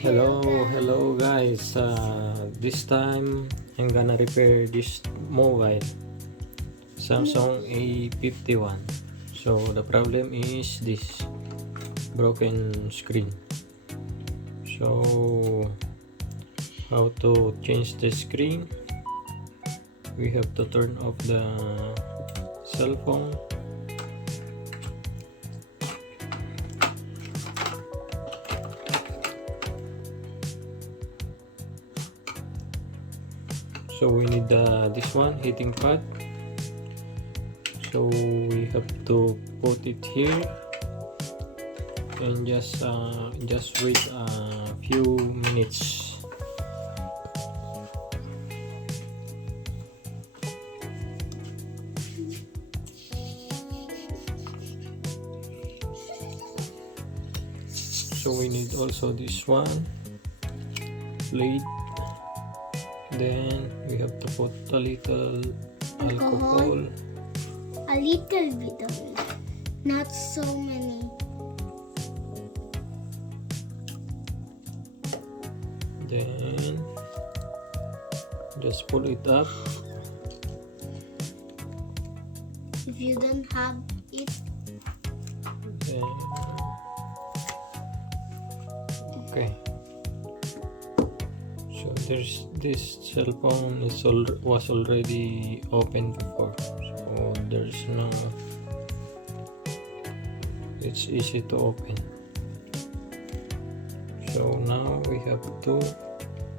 Hello guys. This time I'm gonna repair this mobile Samsung A51. So the problem is this broken screen. So how to change the screen? We have to turn off the cell phone. So we need this one heating pad. So we have to put it here and just wait a few minutes. So we need also this one plate. Then we have to put a little alcohol. A little bit of it, not so many. Then just pull it up. If you don't have it, Then okay. So there's this cell phone was already open before, so there's no. It's easy to open. So now we have to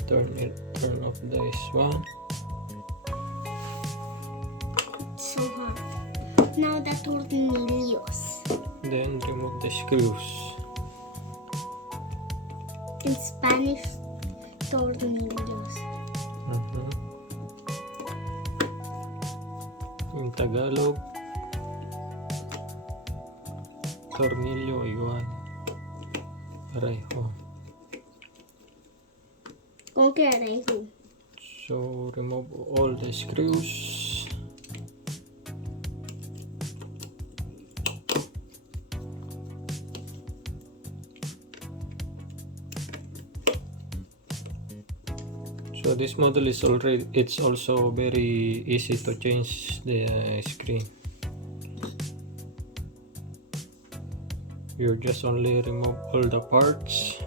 turn off this one. it's so hard. Now the tornillos. Then remove the screws. In Spanish, tornillos. In Tagalog, tornilyo igual. Pareho. ¿Cómo que arejo? So remove all the screws. So this model is it's also very easy to change the screen. You just only remove all the parts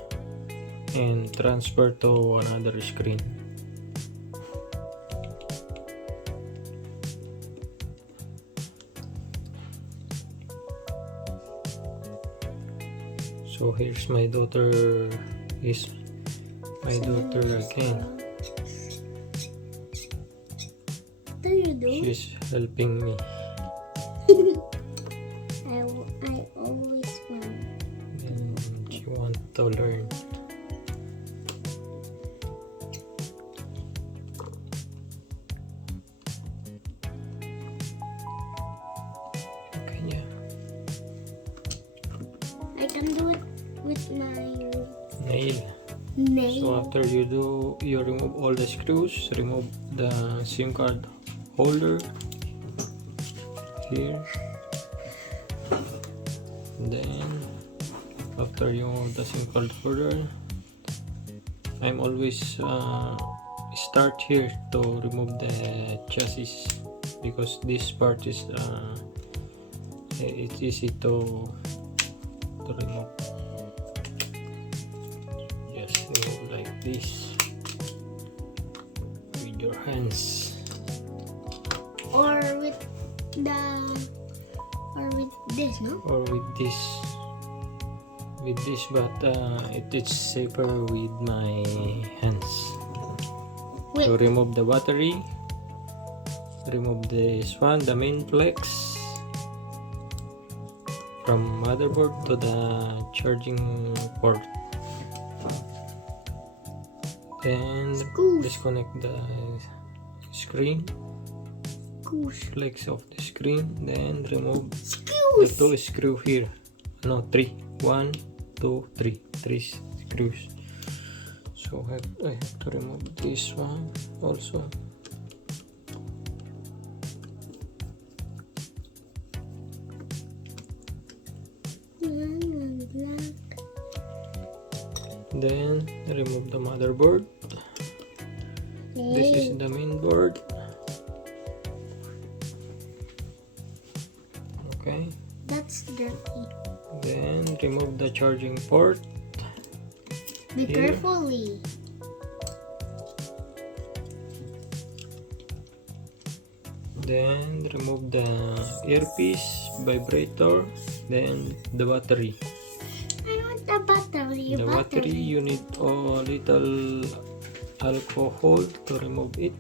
and transfer to another screen. So here's my daughter again. What do you do? She's helping me. I always want. And she wants to learn. Okay, yeah. I can do it with my Nail. nail. So after you remove all the screws, remove the SIM card holder here. Then after you remove the SIM card holder, I'm always start here to remove the chassis because this part is it's easy to remove. Just remove like this with your hands. Or with this, no? Or with this, but it is safer with my hands. Wait. So remove the battery, remove this one, the main flex from motherboard to the charging port. Then Screws. disconnect the screen, Goose. flex of the screen, then remove the Screws. two screw here. No, three. 1, 2, 3. 3 screws. So I have to remove this one also. Black. Then remove the motherboard. This is the main board. Okay. That's dirty. Then remove the charging port. Be Here. carefully. Then remove the earpiece, vibrator, then the battery. I want the battery. The battery, you need a little alcohol to remove it.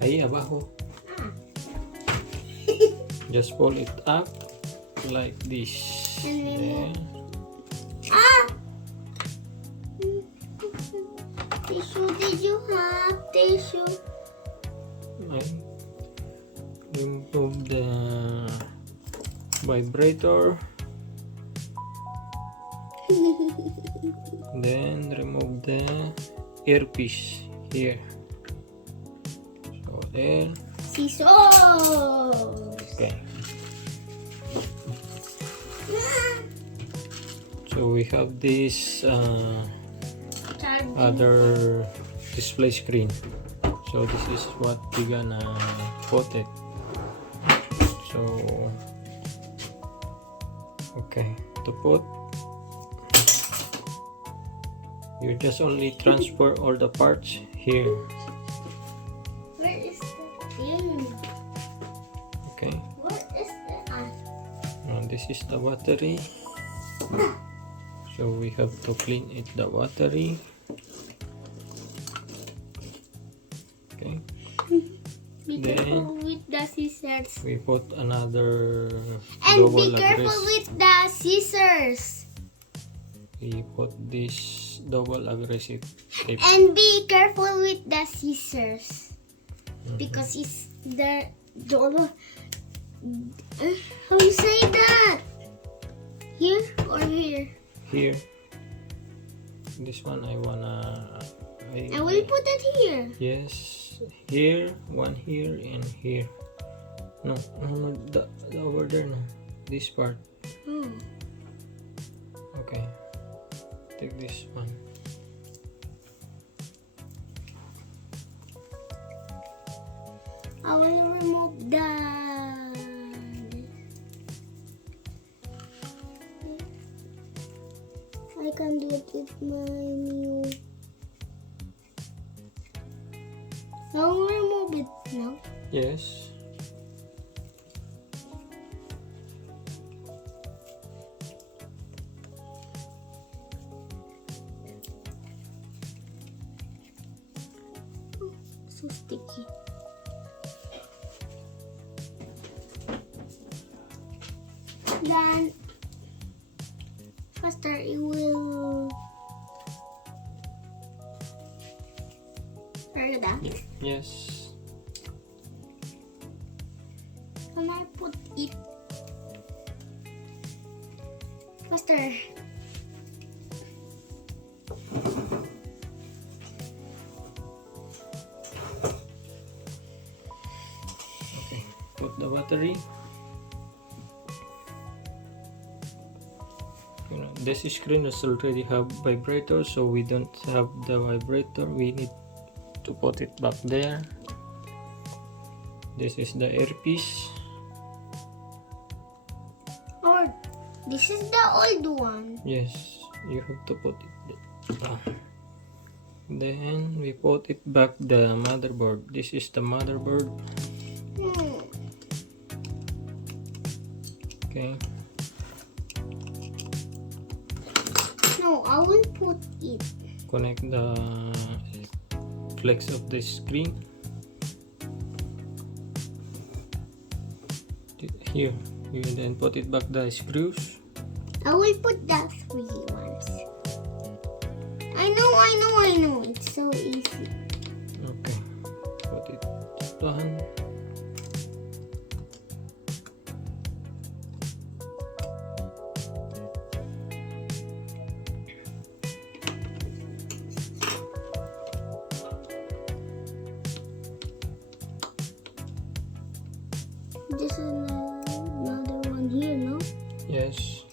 Ahí abajo. Just pull it up like this. And Then, tissue, did you have tissue? remove the vibrator. Then remove the earpiece here. So there. Scissors. Okay. So we have this Charging. other display screen. So this is what we're gonna put it. So okay, to put, you just only transfer all the parts here. Where is the thing? Okay, What is that? and this is the battery. So we have to clean it, the battery. Okay, Be Then- careful with the scissors. we put another And double be careful aggressive. with the scissors. We put this double aggressive tape. And be careful with the scissors. Because it's the double. How you say that? Here or here? Here, this one I wanna. I will put it here. Yes, here, one here, and here. No, the over there, no. This part. Oh. Okay. Take this one. I will remove the. I can do it with my new. I will remove it now. Yes. So sticky. Then faster it will. Heard that? Yes. Can I put it faster? Okay. Put the battery. You know, this screen is already have vibrator, so we don't have the vibrator. We need to put it back there. This is the earpiece. Or this is the old one. Yes, you have to put it there. Then we put it back the motherboard. This is the motherboard. Okay. No, I will put it. Connect the flex of the screen. Here. You then put it back the screws. I will put the 3 ones. I know. It's so easy. Okay. Put it down. This is another Yes.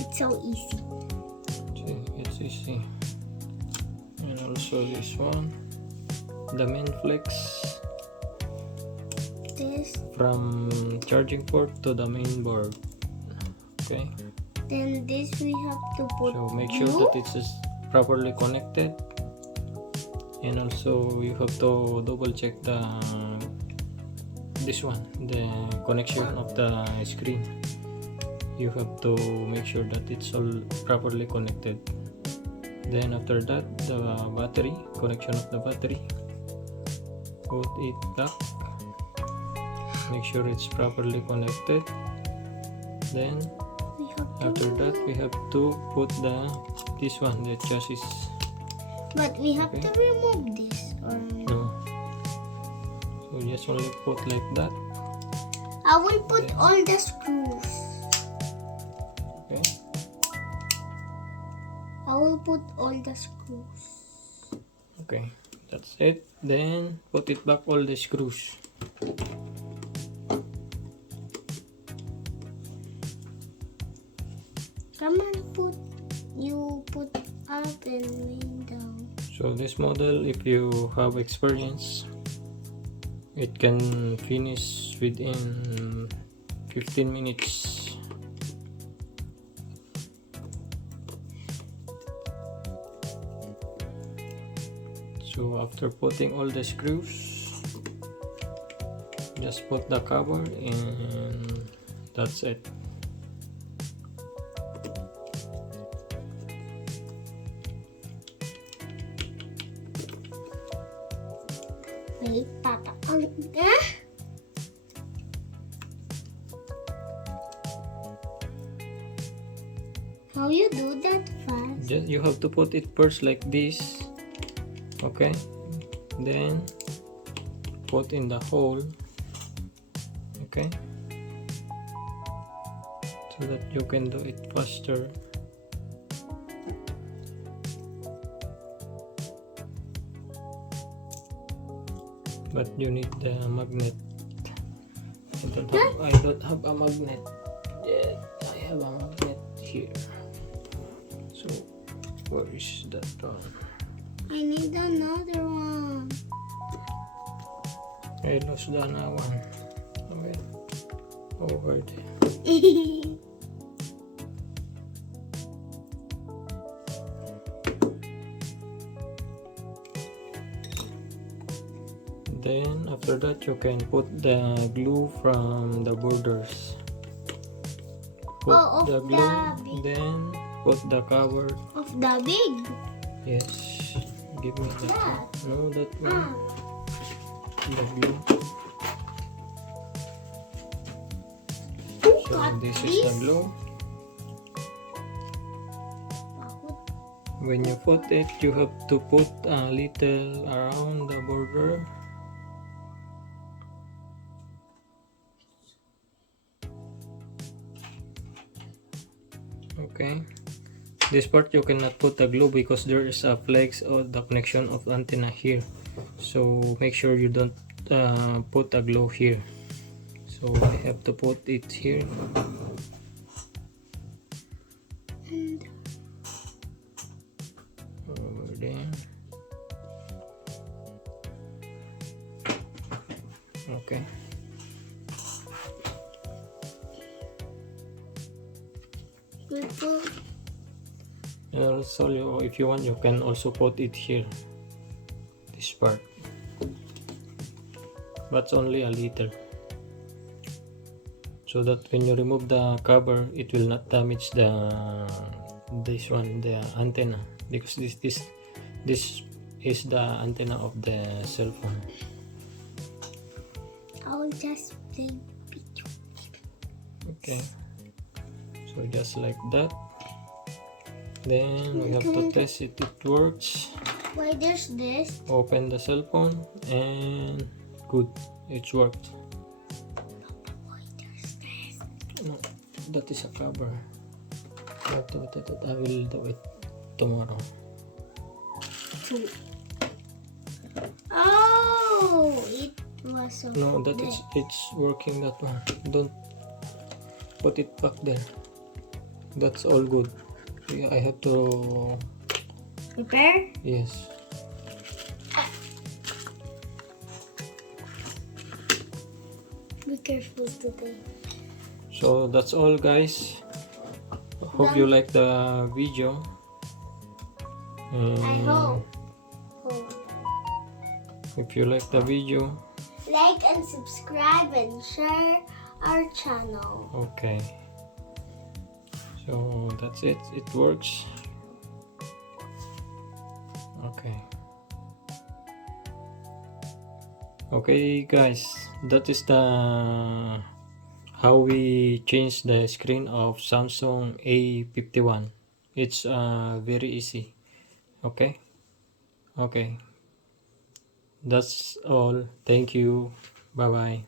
It's so easy. See, it's easy. And also this one, the main flex This. from charging port to the main board. Okay. Then this we have to put. So make sure that it is properly connected, and also you have to double check this one, the connection of the screen. You have to make sure that it's all properly connected. Then after that, the battery, connection of the battery, put it back, make sure it's properly connected. Then after that we have to put this one, the chassis. But we have to remove this. Or No. So just only put like that. I will put all the screws. Okay. I will put all the screws. Okay. That's it. Then put it back all the screws. Come on, you put up and me down. So this model, if you have experience, it can finish within 15 minutes. So after putting all the screws, just put the cover and that's it. Wait, Papa. How you do that fast? Just you have to put it first like this, okay, then put in the hole, okay, so that you can do it faster. But you need the magnet. I don't have a magnet yet. I have a magnet here. So where is that one? I need another one. I lost the other one. Okay. Over there. Then after that you can put the glue from the borders. Put of the glue, the big- then put the cover. Of the big. Yes. Give me that one. No, that one. Ah. The glue. Who So got this this? is the glue. When you put it, you have to put a little around the border. Okay. This part you cannot put the glue because there is a flex or the connection of antenna here. So make sure you don't put a glue here. So I have to put it here. And Over there. Okay. we put And also, if you want, you can also put it here. This part. But only a little. So that when you remove the cover, it will not damage this one, the antenna, because this is the antenna of the cell phone. I'll just play video. Okay. So just like that. Then we have to test it works. Why there's this? Open the cell phone and good, It's worked. Why there's this? No, that is a cover. I have to wait it. I will do it tomorrow. Oh, it was so No, that big. it's working, that one. Don't put it back there. That's all good. Yeah, I have to. Prepare? Yes. Be careful today. So that's all, guys. Hope you like the video. I hope. If you like the video, Like and subscribe and share our channel. okay. So that's it. It works. Okay. Okay, guys. That is the how we change the screen of Samsung A51. It's very easy. Okay. Okay. That's all. Thank you. Bye bye.